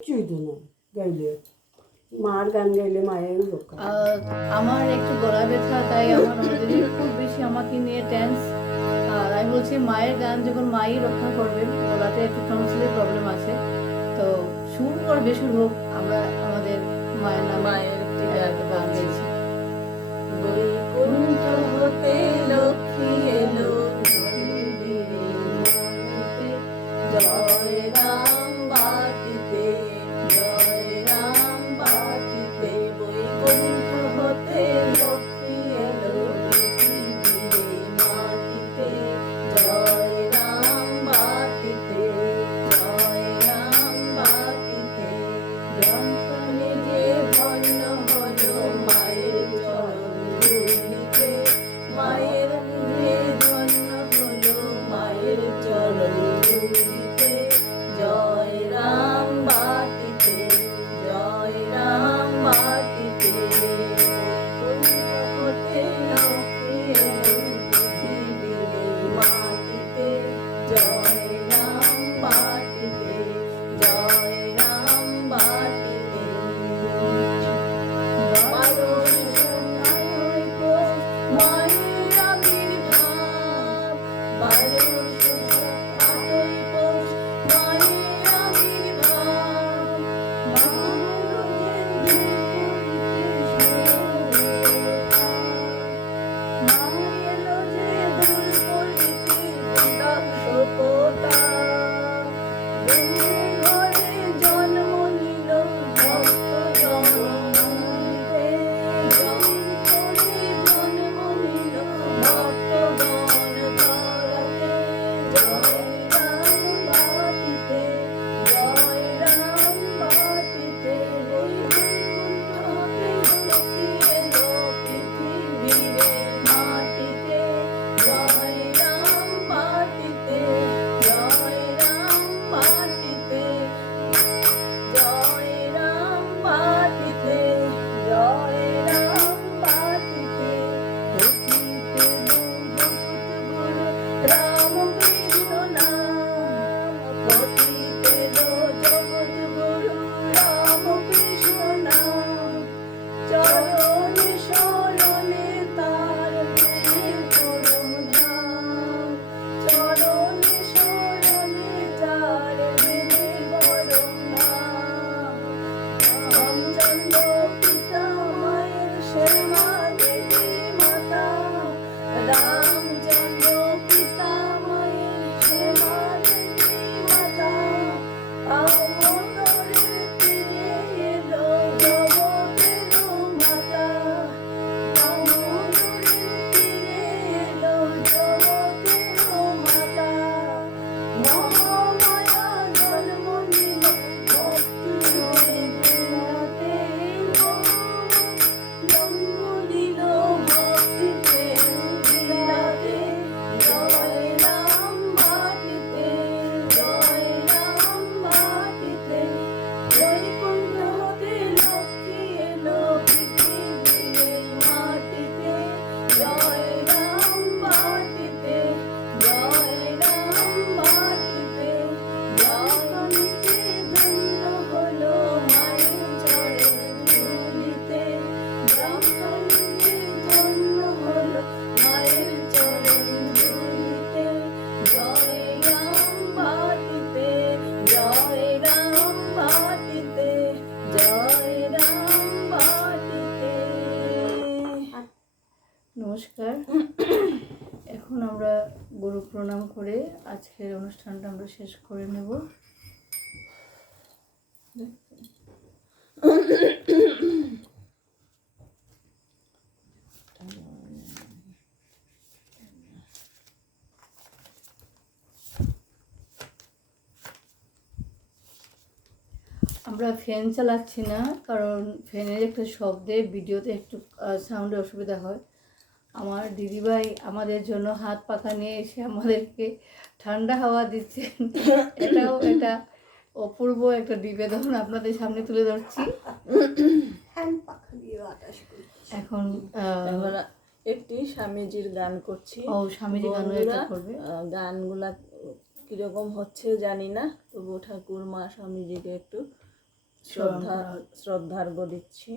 গাইলে মার গান গাইলে মায়ের রক্ষা। আমার একটু গলা ব্যথা, তাই আমার অলরেডি খুব বেশি আমাকে নিয়ে টেন্স। আর আমি বলছি মায়ের গান যখন মাই রক্ষা করবেন, গলাতে একটু টনসিলের প্রবলেম আছে, তো সুর আর বেসুর হোক, আমরা আমাদের মায়ের নামে মায়ের একটা গান গাইছি। বৈকুণ্ঠ হতে লক্ষ্মী এলো, জয় রাম বাটিতে, জয় রাম বাটিতে। বৈকুণ্ঠ হতে লক্ষ্মী এলো পৃথিবীরে মাটিতে, জয় রাম বাটিতে, জয় রাম বাটিতে। যন্ত্রণে যে ধন্য হলো মায়ের চরণ ধুলিতে, মায়ের মুখে ধন্য হলো মায়ের চরণ ধুলিতে, জয় রাম বাটিতে, জয় রাম বাটিতে। বৈকুণ্ঠ হতে লক্ষ্মী এলো পৃথিবীরে মাটিতে, জয় রাম বাটিতে, জয় রাম বাটিতে। বারো শোষণায় পোষ মায়ের আবির্ভাব, বারো শোষণায় পোষ মায়ের আবির্ভাব। মায়ের যে দুল করিতে দাক্ষপোতা, ঘরে জন্ম নিল ভক্ত জনমতে, ঘরে জন্ম নিল ভক্তগণ ধরাতে, জয় রাম বাটিতে, জয় রাম বাটিতে। বৈকুণ্ঠ হতে লক্ষ্মী এলো পৃথিবীরে মাটিতে, জয় রাম বাটিতে, জয় রাম বাটিতে, জয় রাম বাটিতে, জয় রাম বাটিতে। পতিতে জগৎগুরু রাম কৃষ্ণ নাম, পতিতে জগৎগুরু রাম কৃষ্ণ নাম। চরণে শরণে তার প্রেম পরম ধাম, চরণে শরণে তার প্রেম পরম ধাম। রামচন্দ্র পিতা মায়ের সেবা দেবী মাতা, রামচন্দ্র পিতা মায়ের সেবা দেবী মাতা। আমোদরে তীরে এলো জগতের মাতা, আমোদরে তীরে এলো জগতের মাতা। মহামায়া জন্ম নিল ভক্তিতে বিলাতে, জন্ম নিল ভক্তিতে বিলাতে, জয় রাম বাটিতে, জয় রাম বাটিতে। বৈকুণ্ঠ হতে লক্ষ্মী এলো পৃথিবীরে মাটিতে, জয় রাম বাটিতে, জয় রাম বাটিতে। জননীতে ধন্য হলো মায়ের চরণ ধুলিতে, জননীতে ধন্য হলো মায়ের চরণ ধুলিতে, জয় রাম বাটিতে, জয় রাম বাটিতে, জয় রাম বাটিতে। নমস্কার। এখন আমরা গুরু প্রণাম করে আজকের অনুষ্ঠানটা আমরা শেষ করে নেব। আমরা ফ্যান চালাচ্ছি না, কারণ ফ্যানের একটা শব্দে ভিডিওতে একটু সাউন্ডে অসুবিধা হয়। আমার দিদিভাই আমাদের জন্য হাত পাখা নিয়ে এসে আমাদেরকে ঠান্ডা হাওয়া দিচ্ছেন। এটাও একটা অপূর্ব একটা নিবেদন আপনাদের সামনে তুলে ধরছি। এখন একটি স্বামীজির গান করছি। ও স্বামীজি গানও এটা করবে। গানগুলা কিরকম হচ্ছে জানি না, তবু ঠাকুর মা স্বামীজিকে একটু শ্রদ্ধার্ঘ দিচ্ছি।